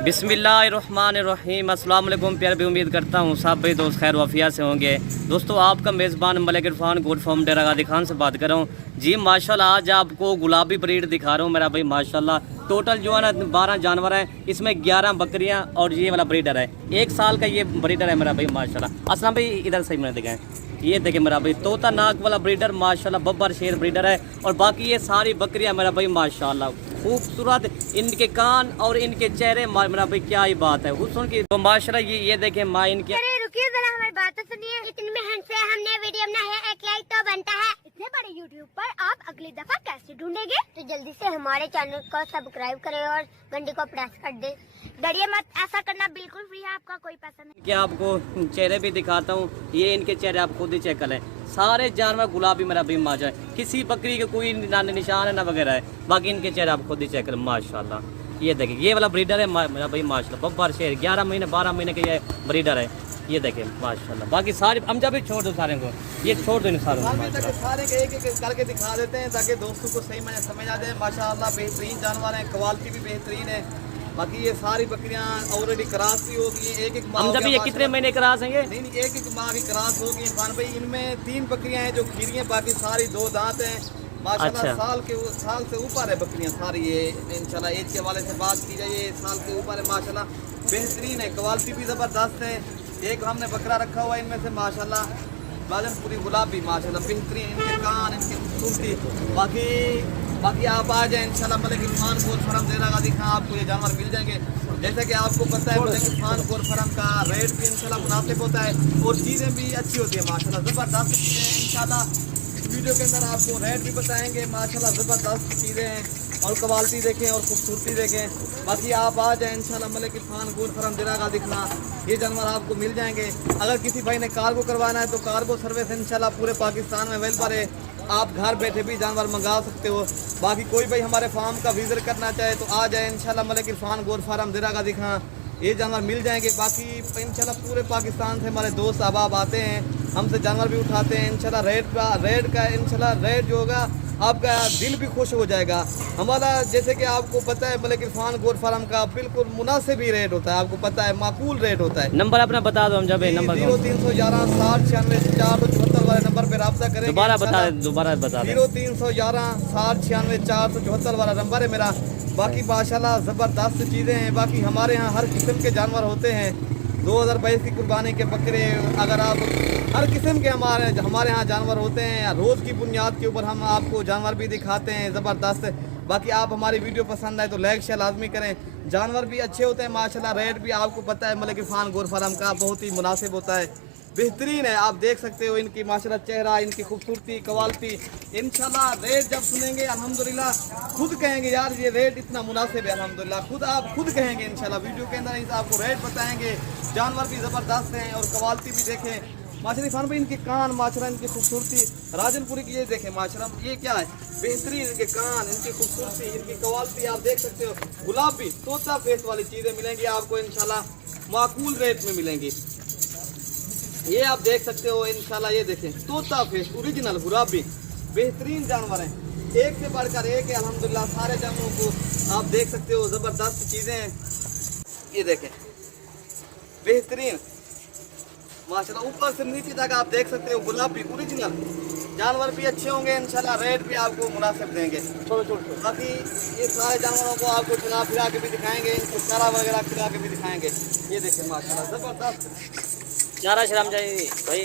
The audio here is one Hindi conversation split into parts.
बिस्मिल्लाहिर्रहमानिर्रहीम। अस्सलाम वालेकुम प्यारे भी, उम्मीद करता हूँ सब भाई दोस्त खैर वफिया से होंगे। दोस्तों आपका मेज़बान मलिक इरफान गोट फार्म डेरा गाजी खान से बात कर रहा हूँ जी। माशाल्लाह आज आपको गुलाबी ब्रीड दिखा रहा हूँ मेरा भाई। माशाल्लाह टोटल जो है ना 12 जानवर हैं, इसमें 11 बकरियाँ और ये वाला ब्रीडर है। 1 साल का ये ब्रीडर है मेरा भाई माशाल्लाह। असलम भाई इधर सही मैंने दिखाएं, ये देखें मेरा भाई तोता नाक वाला ब्रीडर माशाल्लाह, बब्बर शेर ब्रीडर है। और बाकी ये सारी बकरियां मेरा भाई माशाल्लाह खूबसूरत, इनके कान और इनके चेहरे मेरा भाई क्या ही बात है हुस्न की। तो माशाल्लाह ये देखें माँ इनके। अरे रुकिए जरा, हमारी बात तो सुनिए। इतनी मेहनत से हमने वीडियो बनाया है, एक लाइक तो बनता है। इतने बड़े यूट्यूब पर आप अगली दफा कैसे ढूंढेंगे? तो जल्दी से हमारे चैनल को सब्सक्राइब करें और घंटी को प्रेस कर दे। डरिए मत, ऐसा करना बिल्कुल फ्री है, आपका कोई पैसा नहीं। क्या आपको चेहरे भी दिखाता हूँ, ये इनके चेहरे आप खुद ही चेक करें। सारे जानवर गुलाबी मेरा भी माजा है, किसी बकरी के कोई निशान है ना वगैरह है। बाकी इनके चेहरे आप खुद ही चेक करें माशाल्लाह। ये देखिए ये वाला ब्रीडर है मेरा भाई माशाल्लाह, बब्बर शेर 11 महीने 12 महीने के ये ब्रीडर है। ये देखें माशाल्लाह। बाकी सारे हम जब भी छोड़ दो सारे को, ये छोड़ दो इन सारों को। सारे के एक एक करके दिखा देते हैं ताकि दोस्तों को सही मैंने समझ आ जाए। माशाल्लाह बेहतरीन जानवर हैं, क्वालिटी भी बेहतरीन है। बाकी ये सारी बकरियां ऑलरेडी क्रॉस भी होगी, एक एक माह। हम जब ये कितने महीने क्रॉस हैं? नहीं एक एक माह की क्रॉस होगी इरफान भाई। इनमें 3 बकरियां हैं जो खीरी हैं, बाकी सारी 2 दांत हैं माशाल्लाह। अच्छा। साल से ऊपर है बकरियां सारी। ये इंशाल्लाह एज के हवाले से बात की जाए, ये साल के ऊपर है माशाल्लाह, बेहतरीन है, क्वालिटी भी ज़बरदस्त है। एक हमने बकरा रखा हुआ है इनमें से माशाल्लाह, बाजन पूरी गुलाबी माशाल्लाह, बेहतरीन इनके कान, इनकी खूबसूरती। बाकी आप आ जाए इंशाल्लाह मलिक इरफान गोट फार्म डेरा गाजी खान, आपको ये जानवर मिल जाएंगे। जैसे कि आपको पता है मलिक इरफान गोट फार्म का रेट भी इंशाल्लाह मुनासिब होता है और चीज़ें भी अच्छी होती है माशाल्लाह, ज़बरदस्त चीज़ें हैं इंशाल्लाह। इस वीडियो के अंदर आपको रेट भी बताएंगे माशाल्लाह, ज़बरदस्त चीज़ें हैं और क्वालिटी देखें और खूबसूरती देखें। बाकी आप आ जाए इंशाल्लाह मलिक इरफान गोट फार्म डेरा गाजी खान, ये जानवर आपको मिल जाएंगे। अगर किसी भाई ने कार्गो करवाना है तो कार्गो सर्विस इंशाल्लाह पूरे पाकिस्तान में अवेलेबल है, आप घर बैठे भी जानवर मंगा सकते हो। बाकी कोई भाई हमारे फार्म का विजिट करना चाहे तो आ जाए इंशाल्लाह मलिक इरफान गोट फार्म डेरा गाजी खान, ये जानवर मिल जाएंगे। बाकी इंशाल्लाह पूरे पाकिस्तान से हमारे दोस्त अहबाब आते हैं, हमसे जानवर भी उठाते हैं इंशाल्लाह। रेट का इंशाल्लाह रेट जो होगा आपका दिल भी खुश हो जाएगा हमारा। जैसे कि आपको पता है मलिक इरफान गोट फार्म का बिल्कुल मुनासिब ही रेट होता है, आपको पता है माकूल रेट होता है। नंबर अपना बता दो हम जब नंबर 0311 60 96 474 वाले नंबर पर रब्ता करें। दोबारा बता 0311 60 96 474 वाला नंबर है मेरा। बाकी माशाल्लाह ज़बरदस्त चीज़ें हैं। बाकी हमारे यहाँ हर किस्म के जानवर होते हैं, 2022 की कुर्बानी के बकरे, अगर आप हर किस्म के हमारे यहाँ जानवर होते हैं। रोज़ की बुनियाद के ऊपर हम आपको जानवर भी दिखाते हैं ज़बरदस्त। बाकी आप हमारी वीडियो पसंद आए तो लाइक शेयर लाजमी करें। जानवर भी अच्छे होते हैं माशाल्लाह, रेट भी आपको पता है मलिक इरफान गोट फार्म का बहुत ही मुनासिब होता है, बेहतरीन है। आप देख सकते हो इनकी माशाल्लाह चेहरा, इनकी खूबसूरती, क्वालिटी। इंशाल्लाह रेट जब सुनेंगे अल्हम्दुलिल्लाह खुद कहेंगे यार ये रेट इतना मुनासिब है, अल्हम्दुलिल्लाह खुद आप खुद कहेंगे इंशाल्लाह। वीडियो के अंदर आपको रेट बताएंगे। जानवर भी ज़बरदस्त हैं और क्वालिटी भी देखें माशाल्लाह। इरफान भाई इनके कान माशाल्लाह, इनकी खूबसूरती राजनपुरी की ये देखें माशाल्लाह, ये क्या है बेहतरीन, इनके कान, इनकी खूबसूरती, इनकी क्वालिटी आप देख सकते हो। गुलाबी तोता फेस वाली चीज़ें मिलेंगी आपको इंशाल्लाह, माकूल रेट में मिलेंगी। ये आप देख सकते हो इंशाल्लाह, ये देखें तोता फेस ओरिजिनल गुलाबी बेहतरीन जानवर हैं, एक से बढ़कर एक है अल्हम्दुलिल्लाह। सारे जानवरों को आप देख सकते हो, ज़बरदस्त चीज़ें हैं। ये देखें बेहतरीन माशाल्लाह, ऊपर से नीचे तक आप देख सकते हो गुलाबी ओरिजिनल जानवर भी अच्छे होंगे इंशाल्लाह, रेट भी आपको मुनासिब देंगे। बाकी ये सारे जानवरों को आपको चुना फिरा के भी दिखाएंगे, इनको चारा वगैरह खिला के भी दिखाएंगे। ये देखें माशाल्लाह ज़बरदस्त चारा शराम जाए भाई,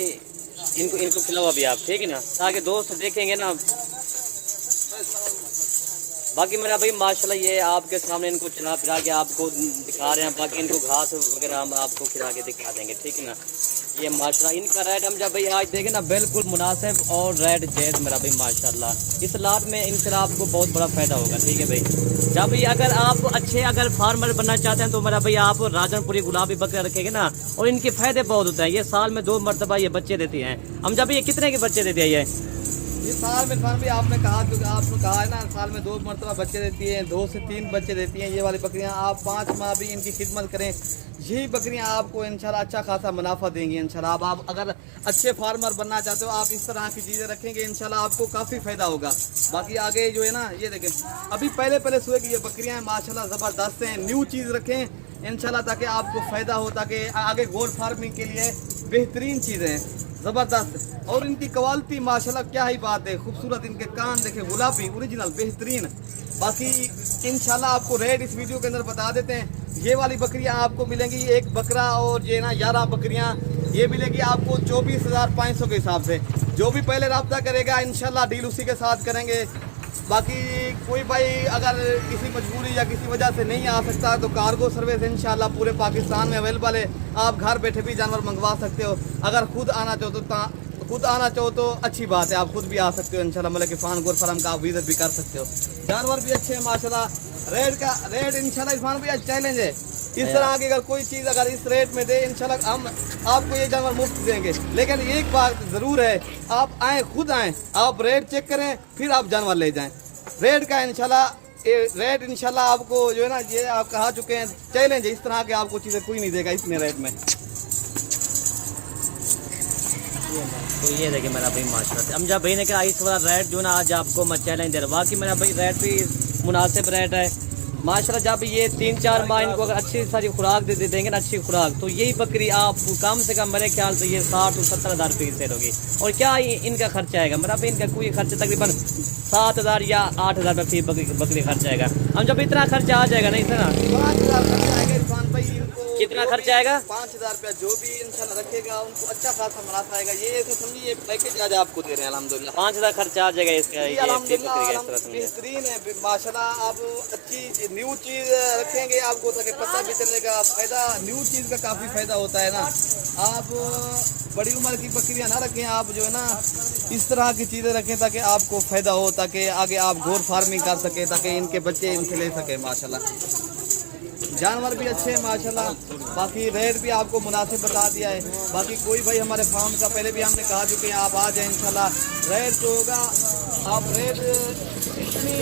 इनको खिलाओ अभी आप, ठीक है ना, ताकि दोस्त देखेंगे ना। बाकी मेरा भाई माशाल्लाह ये आपके सामने इनको चला फिरा के आपको दिखा रहे हैं। बाकी इनको घास वगैरह हम आपको खिला के दिखा देंगे, ठीक है ना। ये माशाल्लाह इनका रेट हम जब भाई आज देखें ना बिल्कुल मुनासिब और रेट जैद मेरा भाई माशाल्लाह। इस लाट में इंशाल्लाह आपको बहुत बड़ा फ़ायदा होगा, ठीक है भाई। जब भाई अगर फार्मर बनना चाहते हैं तो मेरा भाई आप राजनपुरी गुलाबी बकरे रखेंगे ना, और इनके फ़ायदे बहुत होते हैं। ये साल में 2 मरतबा ये बच्चे देती हैं। हम जब ये कितने के बच्चे देती है ये साल में भी आपने कहा, क्योंकि आपने कहा है ना साल में 2 मरतबा बच्चे देती हैं, 2 से 3 बच्चे देती हैं ये वाली बकरियां। आप 5 माह भी इनकी खिदमत करें, यही बकरियां आपको इंशाल्लाह अच्छा खासा मुनाफा देंगी इंशाल्लाह। आप अगर अच्छे फार्मर बनना चाहते हो, आप इस तरह की चीज़ें रखेंगे इंशाल्लाह आपको काफ़ी फ़ायदा होगा। बाकी आगे जो है ना, ये देखें अभी पहले सुबह की ये बकरियां माशाल्लाह ज़बरदस्त हैं। न्यू चीज़ रखें इंशाल्लाह, ताकि आपको फ़ायदा हो, ताकि आगे गोट फार्मिंग के लिए बेहतरीन चीज़ें हैं, ज़बरदस्त। और इनकी क्वालिटी माशाल्लाह क्या ही बात है, खूबसूरत इनके कान देखे, गुलाबी ओरिजिनल बेहतरीन। बाकी इंशाल्लाह आपको रेट इस वीडियो के अंदर बता देते हैं। ये वाली बकरियां आपको मिलेंगी, एक बकरा और ये ना 11 बकरियां ये मिलेगी आपको 24,500 के हिसाब से। जो भी पहले रब्ता करेगा इंशाल्लाह डील उसी के साथ करेंगे। बाकी कोई भाई अगर किसी मजबूरी या किसी वजह से नहीं आ सकता तो कार्गो सर्विस इंशाल्लाह पूरे पाकिस्तान में अवेलेबल है। आप घर बैठे भी जानवर मंगवा सकते हो। अगर खुद आना चाहो तो अच्छी बात है, आप खुद भी आ सकते हो इंशाल्लाह। मलिक इरफान गोट फार्म का आप विजिट भी कर सकते हो। जानवर भी अच्छे हैं माशाल्लाह। रेट इंशाल्लाह इरफान भैया चैलेंज है, इस तरह की अगर कोई चीज़ अगर इस रेट में दे इंशाल्लाह हम आपको ये जानवर मुफ्त देंगे। लेकिन एक बात ज़रूर है, आप आएँ, खुद आएँ, आप रेट चेक करें, फिर आप जानवर ले जाएं। रेट का इंशाल्लाह आपको जो है ना, ये आप कहा चुके हैं चैलेंज है, इस तरह के आपको चीज़ें कोई नहीं देगा इतने रेट में। तो ये देखिए मेरा भाई माशाल्लाह से अमजद भाई ने कहा इस वाला रेट जो ना आज आपको मैं चैलेंज दे रहा हूँ। बाकी मेरा भाई रेट भी मुनासिब रेट है माशाल्लाह। जब ये 3-4 माह इनको अगर अच्छी सारी खुराक दे देंगे ना, अच्छी खुराक, तो यही बकरी आप कम से कम मेरे ख्याल से ये 60-70 हज़ार रुपये की सेल होगी। और क्या इनका खर्चा आएगा मेरा भाई, इनका कोई खर्चा तकरीबन 7,000 या 8,000 रुपये बकरी खर्चा आएगा। हम जब इतना खर्चा आ जाएगा ना, इतना 5,000 खर्चा आएगा इरफान भाई। इनको कितना खर्चा आएगा? 5,000 रुपया जो भी इंशाल्लाह रखेगा उनको अच्छा खासा मुनाफा आएगा। ये तो समझिए पैकेज आज आपको दे रहे हैं अल्हम्दुलिल्लाह। 5,000 खर्चा आ जाएगा इसका, ये अल्हम्दुलिल्लाह बेहतरीन है माशाल्लाह। आप अच्छी न्यू चीज़ रखेंगे आपको ताकि पता भी चलेगा फ़ायदा। न्यू चीज़ का काफ़ी फ़ायदा होता है ना। आप बड़ी उम्र की बकरियां ना रखें, आप जो है ना इस तरह की चीज़ें रखें ताकि आपको फ़ायदा हो, ताकि आगे आप गोट फार्मिंग कर सकें, ताकि इनके बच्चे इनसे ले सकें माशाल्लाह। जानवर भी अच्छे हैं माशाल्लाह। बाकी रेट भी आपको मुनासिब बता दिया है। बाकी कोई भाई हमारे फार्म का पहले भी हमने कहा चुके हैं, आप आ जाए इंशाल्लाह। रेट जो होगा आप रेट इतनी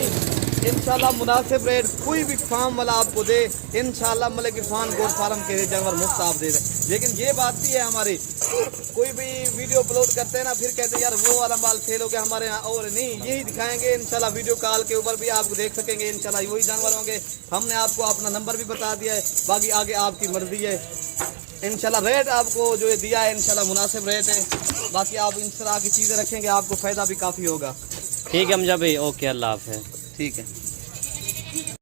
इंशाल्लाह मुनासिब रेट कोई भी फार्म वाला आपको दे इंशाल्लाह। मलिक इरफान गोट फार्म के जानवर मुफ्त आप दे दें। लेकिन ये बात भी है हमारी, कोई भी वीडियो अपलोड करते हैं ना, फिर कहते हैं यार वो वाला माल फेल हो गया हमारे यहाँ, और नहीं, यही दिखाएंगे इंशाल्लाह। वीडियो कॉल के ऊपर भी आप देख सकेंगे इंशाल्लाह, वही जानवर होंगे। हमने आपको अपना नंबर भी बता दिया है, बाकी आगे आपकी मर्जी है इंशाल्लाह। रेट आपको जो है दिया है इंशाल्लाह मुनासिब रेट है। बाकी आप इस तरह की चीज़ें रखेंगे आपको फ़ायदा भी काफ़ी होगा। ठीक है अमजद भाई, ओके, अल्लाह हाफ़िज़। ठीक है।